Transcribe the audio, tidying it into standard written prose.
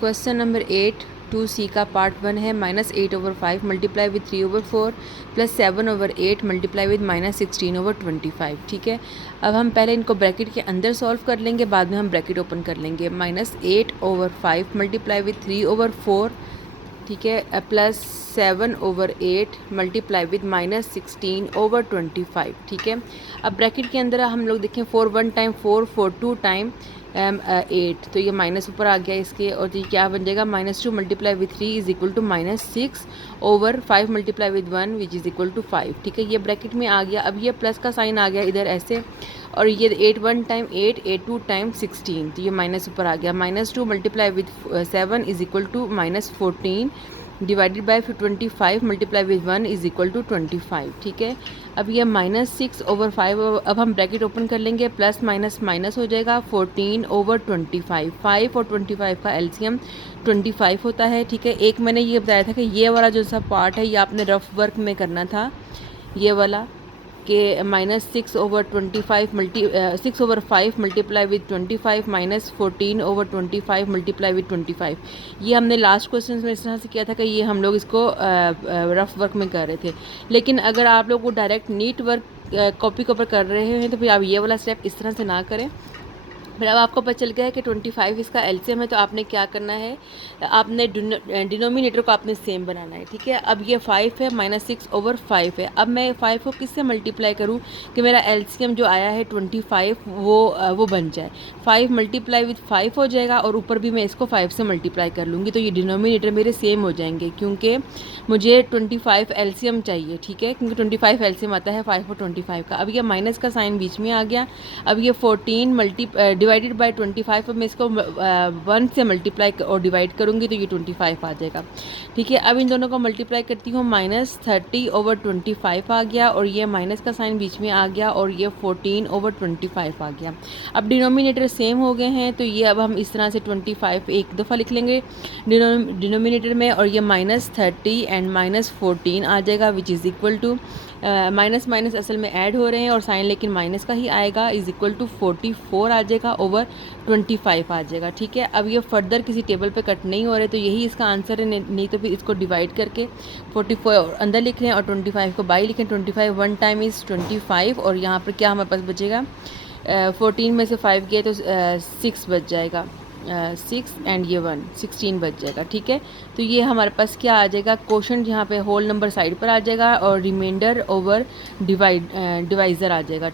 Question number 8 2C का part 1 है -8/5 multiply with 3/4 plus 7/8 multiply with -16/25। ठीक है, अब हम पहले इनको ब्रैकेट के अंदर सॉल्व कर लेंगे, बाद में हम ब्रैकेट ओपन कर लेंगे। -8/5 मल्टीप्लाई विद 3/4, ठीक है, प्लस 7/8 मल्टीप्लाई विद -16/25। ठीक है, अब ब्रैकेट के अंदर हम लोग देखें 4 1 टाइम 4 4 2 टाइम 8, तो ये माइनस ऊपर आ गया इसके, और ये क्या बन जाएगा -2 multiply with 3 is equal to -6/5 multiply with 1 which is equal to 5। ठीक है, ये ब्रैकेट में आ गया। अब ये प्लस का साइन आ गया इधर ऐसे, और ये 8 1 टाइम 8 8 2 टाइम 16, तो ये माइनस ऊपर आ गया। -2 multiply with 7 is equal to -14 divided by 25 multiply with 1 is equal to 25। ठीक है, अब ये -6/5, अब हम ब्रैकेट ओपन कर लेंगे, प्लस माइनस माइनस हो जाएगा 14/25। 5 और 25 का एलसीएम 25 होता है। ठीक है, एक मैंने ये बताया था कि ये वाला जो सा पार्ट है ये आपने रफ वर्क में करना था, ये वाला कि -6/5 मल्टीप्लाई विद 25 -14/25 मल्टीप्लाई विद 25। ये हमने लास्ट क्वेश्चन में इस तरह से किया था कि ये हम लोग इसको रफ वर्क में कर रहे थे। लेकिन अगर आप लोग को डायरेक्ट नीट वर्क कॉपी के ऊपर कर रहे हैं तो फिर आप ये वाला स्टेप इस तरह से ना करें। फिर अब आपको पता चल गया है कि 25 इसका एलसीएम है, तो आपने क्या करना है, आपने डिनोमिनेटर को आपने सेम बनाना है। ठीक है, अब ये 5 है, -6/5 है। अब मैं 5 को किससे मल्टीप्लाई करूँ कि मेरा एलसीएम जो आया है 25 वो बन जाए। 5 मल्टीप्लाई विद 5 हो जाएगा, और ऊपर भी मैं इसको 5 से मल्टीप्लाई कर लूँगी, तो ये डिनोमिनेटर मेरे सेम हो जाएंगे, क्योंकि मुझे 25 एलसीएम चाहिए। ठीक है, क्योंकि 25 एलसीएम आता है 5 और 25 का। अब ये माइनस का साइन बीच में आ गया। अब ये 14 डिवाइडेड बाय 25, अब मैं इसको 1 से मल्टीप्लाई और डिवाइड करूँगी तो ये 25 आ जाएगा। ठीक है, अब इन दोनों को मल्टीप्लाई करती हूँ, -30/25 आ गया, और ये माइनस का साइन बीच में आ गया, और ये 14/25 आ गया। अब डिनोमिनेटर सेम हो गए हैं, तो ये अब हम इस तरह से 25 एक दफ़ा लिख लेंगे डिनोमिनेटर में, और ये -30 एंड -14 आ जाएगा which is equal to minus minus असल में ऐड हो रहे हैं और साइन लेकिन माइनस का ही आएगा, इज़ इक्वल टू 44 आ जाएगा ओवर 25 आ जाएगा। ठीक है, अब ये फर्दर किसी टेबल पे कट नहीं हो रहे, तो यही इसका आंसर है, नहीं तो फिर इसको डिवाइड करके 44 अंदर लिख लें और 25 को बाई लिखें। 25 1 टाइम इज़ 25, और यहाँ पर क्या हमारे पास बचेगा, 14 में से 5 गए तो 6 बच जाएगा, 6 एंड ये 1 16 बच जाएगा। ठीक है, तो ये हमारे पास क्या आ जाएगा, कोशेंट यहाँ पे होल नंबर साइड पर आ जाएगा, और रिमाइंडर ओवर डिवाइज़र आ जाएगा।